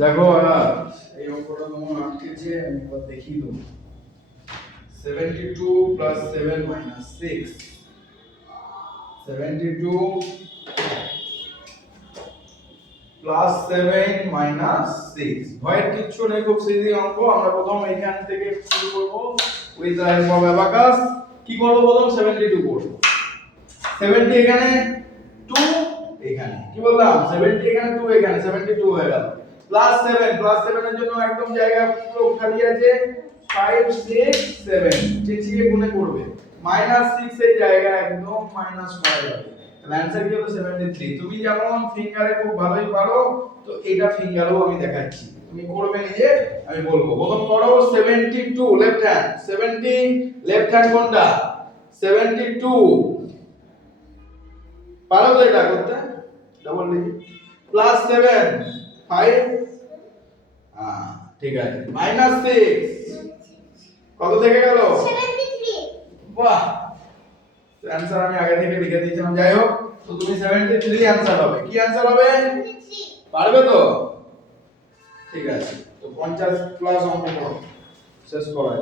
দেখো এই অঙ্কটা তোমার আটকেছে, আমি একবার দেখিয়ে দেবো। 72 প্লাস 7 মাইনাস 6, 72 প্লাস 7 মাইনাস 6। ভয়ের কিচ্ছু নেই, খুব সিলি অঙ্ক। আমরা প্রথম এইখান থেকে শুরু করব with the help of abacus. কি করব? প্রথম 72 করব। 70 এখানে, 2 এখানে, কি বললাম? 70 এখানে, 2 এখানে, 72 হয়ে গেল। প্লাস 7, প্লাস 7 এর জন্য একদম জায়গা পুরো খালি আছে। 5 6 7 চেঁচিয়ে গুণে করবে। মাইনাস 6 এই জায়গা একদম মাইনাস করা যাবে। তাহলে অ্যানসার কি হলো? 73। তুমি যেমন ফিঙ্গারে খুব ভালোই পারো, তো এটা ফিঙ্গারও আমি দেখাচ্ছি, তুমি করবে নিজে, আমি বলবো। প্রথম করো 72 লেফট হ্যান্ড, 70 লেফট হ্যান্ড কোনটা? 72 পারো তো এটা করতে? ডবল ডিজিট প্লাস 7 5, ঠিক আছে, মাইনাস 6 কত থেকে গেল? 73। বাহ, অ্যানসার আমি আগে থেকে লিখে দিয়েছিলাম। যাই হোক, তো তুমি 73 অ্যানসার হবে। কি অ্যানসার হবে? 73। পারবে তো? ঠিক আছে, তো 50 প্লাস অঙ্ক করো, শেষ করা।